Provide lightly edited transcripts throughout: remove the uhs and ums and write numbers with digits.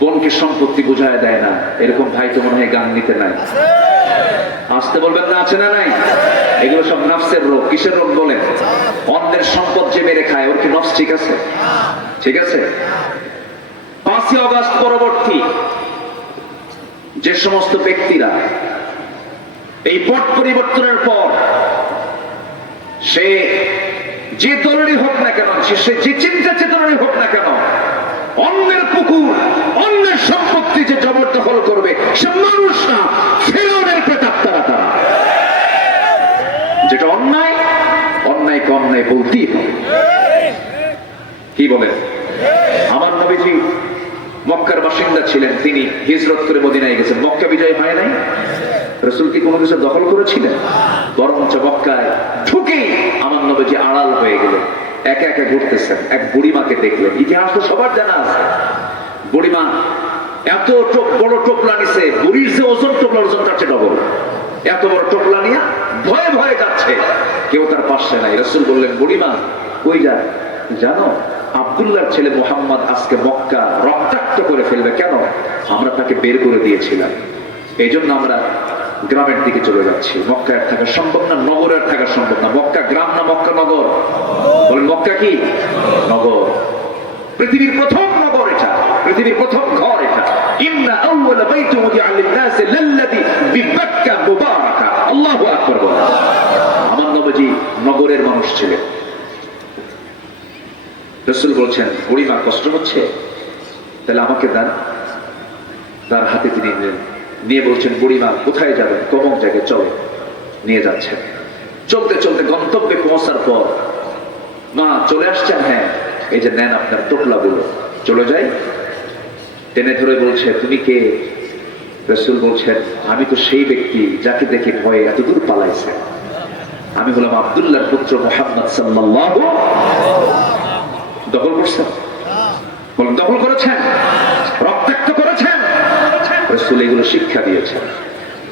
বোনকে সম্পত্তি বুঝায় দেয় না, এরকম ভাই তো মনে হয় গান নিতে নাই। আসতে বলবেন না, আছে না নাই? এগুলো সব নফসের রোগ। কিসের রোগ বলেন? অন্যের সম্পদ যে মেরে খায়, ওর কি নফস ঠিক আছে? ঠিক আছে? 5ই আগস্ট পরবর্তী যে সমস্ত ব্যক্তিরা এই পট পরিবর্তনের পর সে যে দলেরই হোক না কেন, সে যে চিন্তা চেতনারই হোক না কেন, অন্যের পুকুর, অন্যের সম্পত্তি যে জবরদখল করবে, সে মানুষ না, ফেরাউনের প্রেতাত্মারা তারা। যেটা অন্যায়, অন্যায়কে অন্যায় বলতেই হবে। কি বলেন? আমার নবীজি মক্কার বাসিন্দা ছিলেন, তিনি হিজরত করে মদিনায় গেছেন। মক্কা বিজয় হয় নাই? রাসূল কি কোনো কিছু দখল করেছিলেন? বরঞ্চ মক্কায় ঢুকেই আমার নবীজি আড়াল হয়ে গেলেন, একা একা ঘুরতেছেন। এক বুড়িমাকে দেখলেন। ইতিহাস তো সবার জানা আছে। বুড়িমা এত বড় টোপলা নিছে, বুড়ির যে ওজন, টোপলার ওজন তার চেয়ে ডবল। এত বড় টোপলা নিয়ে ভয়ে ভয়ে যাচ্ছে, কেউ তার পাশে নাই। রাসূল বললেন, বুড়িমা কই যা? জানো আব্দুল্লাহর ছেলে মুহাম্মদ আজকে মক্কা রক্তাক্ত করে ফেলবে। কেন? আমরা তাকে বের করে দিয়েছিলাম, এই জন্য আমরা গ্রামের দিকে চলে যাচ্ছি। মক্কায় থাকা সম্ভব না, নগরে থাকা সম্ভব না। মক্কা গ্রাম না মক্কা নগর? বলেন মক্কা কি? নগর। পৃথিবীর প্রথম নগর এটা, পৃথিবীর প্রথম ঘর এটা। ইন্না আউওয়ালা বাইতুন উদিআ লিন-নাস লাল্লাযী বিবাক্কা মুবারাকা। আল্লাহু আকবার। আমার নবীজি নগরের মানুষ ছিলেন। রাসূল বলছেন, বুড়িমা কষ্ট হচ্ছে, তাহলে আমাকে দেন। তার হাতে তিনি নিয়ে বলছেন, বুড়িমা কোথায় যাবেন? কমক জায়গায় চলো। নিয়ে যাচ্ছেন। চলতে চলতে গন্তব্যে পৌঁছার পর, মা চলে আসছেন? হ্যাঁ, এই যে নেন আপনার টোপলাগুলো, চলে যাই। টেনে ধরে বলছে, তুমি কে? রাসূল বলছেন, আমি তো সেই ব্যক্তি যাকে দেখে ভয়ে এত দূর পালাইছে। আমি হলাম আব্দুল্লাহর পুত্র মুহাম্মদ সাল্লাল্লাহু। দখল করছেন? বলেন দখল করেছেন? রক্তাক্ত করেছেন? রাসূল এগুলো শিক্ষা দিয়েছেন।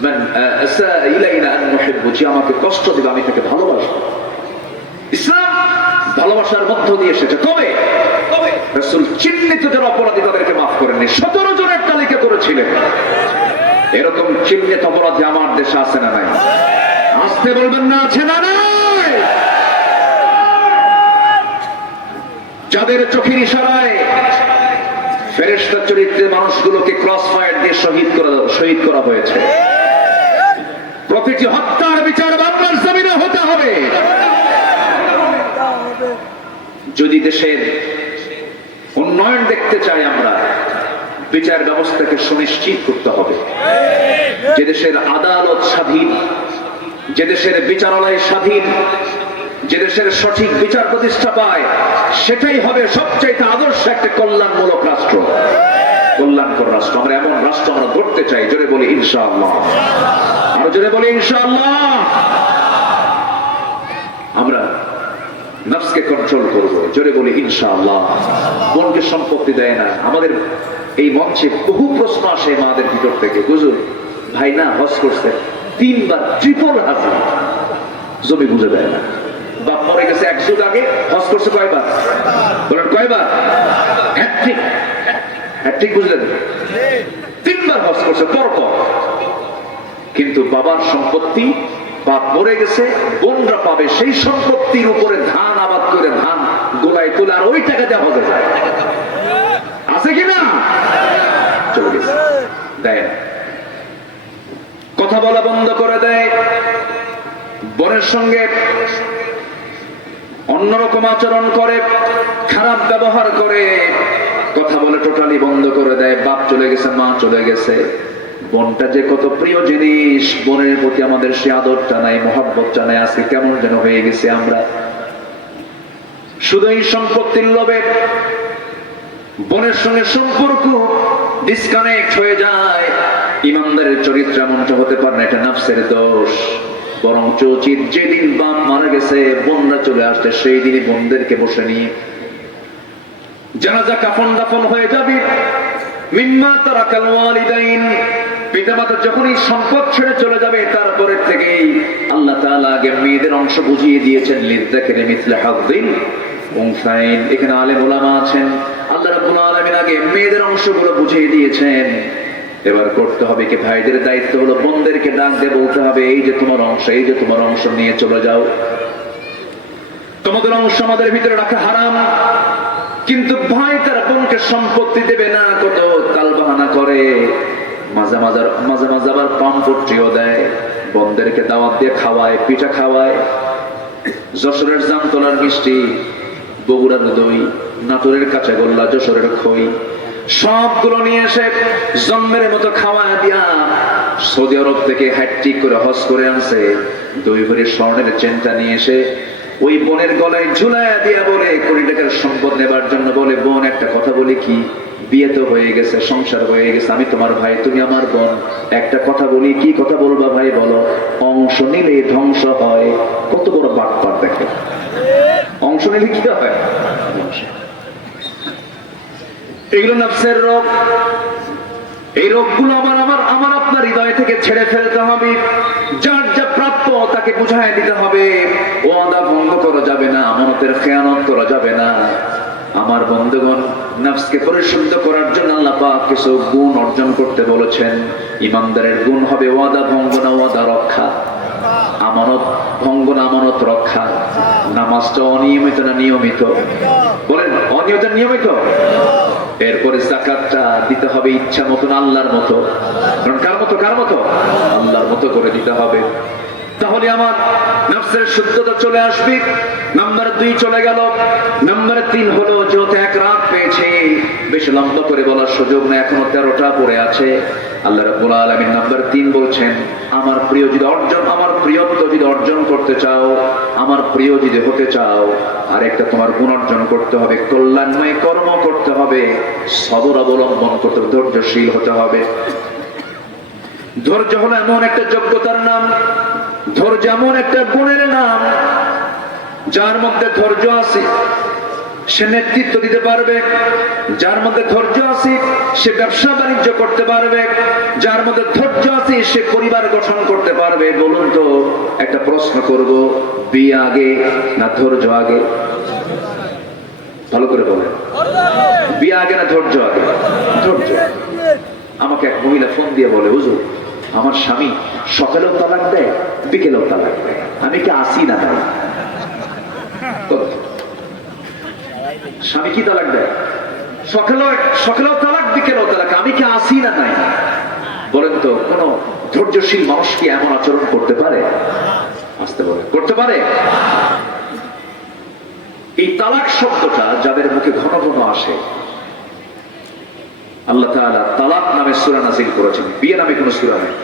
মান আসা ইলাইনা আন নুহিব্বু, যে আমাকে কষ্ট দিবে আমি তাকে ভালোবাসবো। ইসলাম ভালোবাসার মধ্য দিয়ে এসেছে। তবে রাসূল চিহ্নিত যারা অপরাধী তাদেরকে মাফ করেননি। 17 জনের তালিকা করেছিলেন। এরকম চিহ্নিত অপরাধী আমার দেশে আছে না নাই? আসতে বলবেন না, আছে না নাই? যাদের চোখের ইশারায় ফেরেশতা চরিত্রের মানুষগুলোকে ক্রস ফায়ার দিয়ে শহীদ করা হয়েছে। প্রতিটি হত্যার বিচার বাংলার জমিনে হতে হবে। যদি দেশের উন্নয়ন দেখতে চাই আমরা, বিচার ব্যবস্থাকে সুনিশ্চিত করতে হবে। যে দেশের আদালত স্বাধীন, যে দেশের বিচারালয় স্বাধীন, যে দেশের সঠিক বিচার প্রতিষ্ঠা পায়, সেটাই হবে সবচাইতে আদর্শ একটা কল্যাণমূলক রাষ্ট্র, কল্যাণকর রাষ্ট্র। আমরা এমন রাষ্ট্র আমরা গড়তে চাই। জোরে বলি ইনশাআল্লাহ। আরো জোরে বলি ইনশাআল্লাহ। আমরা নফসকে কন্ট্রোল করব। জোরে বলি ইনশাআল্লাহ। বোনকে সম্পত্তি দেয় না। আমাদের এই মঞ্চে বহু প্রশ্ন আসে মাদের ভিতর থেকে, হুজুর ভাই না হজ করছে, 3 বার ট্রিপল হাজি, জমি বুঝে দেয় না। বাপ মরে গেছে 1 যুগ আগে, হজ করছে কয়বার? বলেন কয়বার? হ্যাট্রিক। হ্যাট্রিক বুঝলেন? 3 বার হজ করছে পরপর। কিন্তু বাবার সম্পত্তি, বাপ মরে গেছে, বোনরা পাবে সেই সম্পত্তির উপরে ধান আবাদ করে ধান গোলায় তুলে আর ওই টাকা দেওয়া হয়ে যায়। আছে কিনা? চলে গেছে, দেয় না। কথা বলা বন্ধ করে দেয়। বোনের সঙ্গে অন্যরকম আচরণ করে, খারাপ ব্যবহার করে, কথা বলে টোটালি বন্ধ করে দেয়। বাপ চলে গেছে, মা চলে গেছে, বোনটা যে কত প্রিয় জিনিস, বোনের প্রতি আমাদের সে আদরটা নাই, মহব্বতটা নাই। আজকে কেমন যেন হয়ে গেছে আমরা। শুধু এই সম্পত্তির লোভে বোনের সঙ্গে সম্পর্ক ডিসকানেক্ট হয়ে যায়। ইমানদারের চরিত্র এমনটা হতে পারে না, এটা নফসের দোষ। বরং উচিত যেদিন বাপ মারা গেছে, বোনরা চলে আসছে, সেই দিনই বোনদেরকে বসে নিয়ে জানাজা কাফন দাফন হয়ে যাবে। মিম্মা তারাকাল ওয়ালিদাইন, পিতামাতা যখনই সম্পদ ছেড়ে চলে যাবে, তারপরে থেকেই আল্লাহ তাআলা আগে মেয়েদের অংশ বুঝিয়ে দিয়েছেন, লিযযাকারি মিসলু হাযযিল উনসায়াইন। এখানে আলেম উলামা আছেন, আল্লাহ রাব্বুল আলামিন আগে মেয়েদের অংশগুলো বুঝিয়ে দিয়েছেন। এবার করতে হবে কি, ভাইদের দায়িত্ব হলো বোনদেরকে ডাক দিয়ে বলতে হবে, এই যে তোমার অংশ, এই যে তোমার অংশ নিয়ে চলে যাও। তোমাদের অংশ আমাদের ভিতরে রাখা হারাম। কিন্তু ভাই তার বোনকে সম্পত্তি দেবে না, কত তালবাহানা করে, মাঝে মাঝে আবার পাম্পট্রিও দেয়, বোনদেরকে দাওয়াত দিয়ে খাওয়ায়, পিঠা খাওয়ায়, যশোরের জামতলার মিষ্টি, বগুড়ার দই, নাটোরের কাঁচাগোল্লা, যশোরের খই, সবগুলো নিয়ে এসে জন্মের মতো খাওয়ায় দিয়া সৌদি আরব থেকে হ্যাট্রিক করে হজ করে আনছে। 2 ভরি স্বর্ণের চেনটা নিয়ে এসে ওই বোনের গলায় ঝুলায়া দিয়া বলে, কোটি টাকার সম্পদ নেবার জন্য বলে, বোন একটা কথা বলি কি, বিয়ে তো হয়ে গেছে, সংসার হয়ে গেছে, আমি তোমার ভাই, তুমি আমার বোন, একটা কথা বলি, কি কথা বলবা ভাই বলো, অংশ নিলে ধ্বংস হয়। কত বড় বাটপার দেখে, অংশ নিলে কি হয়? এগুলো নফসের রোগ। এই রোগগুলো আমার আপনার হৃদয় থেকে ছেড়ে ফেলতে হবে। যার যা প্রাপ্য তাকে বুঝায় দিতে হবে। ওয়াদা ভঙ্গ করা যাবে না, আমানতের খেয়ানত করা যাবে না। আমার বন্ধুগণ, নফসকে পরিশুদ্ধ করার জন্য আল্লাহ পাক কিছু গুণ অর্জন করতে বলেছেন। ইমানদারের গুণ হবে ওয়াদা ভঙ্গ না ওয়াদা রক্ষা, আমানত ভঙ্গ না আমানত রক্ষা। নামাজটা অনিয়মিত না নিয়মিত? বলেন, অনিয়মিত নিয়মিত। এরপরে যাকাতটা দিতে হবে ইচ্ছা মতো না আল্লাহর মতো? কারণ কার মতো? আল্লাহর মতো করে দিতে হবে। তাহলে আমার নফসের শুদ্ধতা চলে আসবে। নাম্বার 2 চলে গেল। নাম্বার 3 হলো, যেহেতু 1 রাত পেয়েছে, বেশি লম্বা করে বলার সুযোগ না, এখনো 13টা পড়ে আছে। আল্লাহ রাব্বুল আলামিন নাম্বার 3 বলছেন, আমার প্রিয়ত্ব যদি অর্জন করতে চাও, আমার প্রিয় যদি হতে চাও, আর একটা তোমার গুণ অর্জন করতে হবে, কল্যাণময় কর্ম করতে হবে, সবর অবলম্বন করতে হবে, ধৈর্যশীল হতে হবে। ধৈর্য হলো এমন একটা যোগ্যতার নাম, ধৈর্য এমন একটা গুণের নাম, যার মধ্যে ধৈর্য আছে সে নেতৃত্ব দিতে পারবে, যার মধ্যে ধৈর্য আছে সে ব্যবসা বাণিজ্য করতে পারবে, যার মধ্যে ধৈর্য আছে সে পরিবার গঠন করতে পারবে। বলুন তো, একটা প্রশ্ন করব, বিয়ে আগে না ধৈর্য আগে? ভালো করে বলেন, বিয়ে আগে না ধৈর্য আগে? ধৈর্য। আমাকে এক মহিলা ফোন দিয়ে বলে, হুজুর আমার স্বামী সকালেও তালাক দেয়, বিকেলেও তালাক দেয়, আমি কি আসি না নাই? স্বামী কি তালাক দেয়? সকালেও তালাক, বিকেলেও তালাক, আমি কি আসি না নাই? বলেন তো, কোন ধৈর্যশীল মানুষ কি এমন আচরণ করতে পারে? আসতে বলে, করতে পারে? এই তালাক শব্দটা যাদের মুখে ঘন ঘন আসে, আল্লাহ তাআলা তালাক নামে সূরা নাযিল করেছেন, বিয়ে নামে কোন সূরা নেই।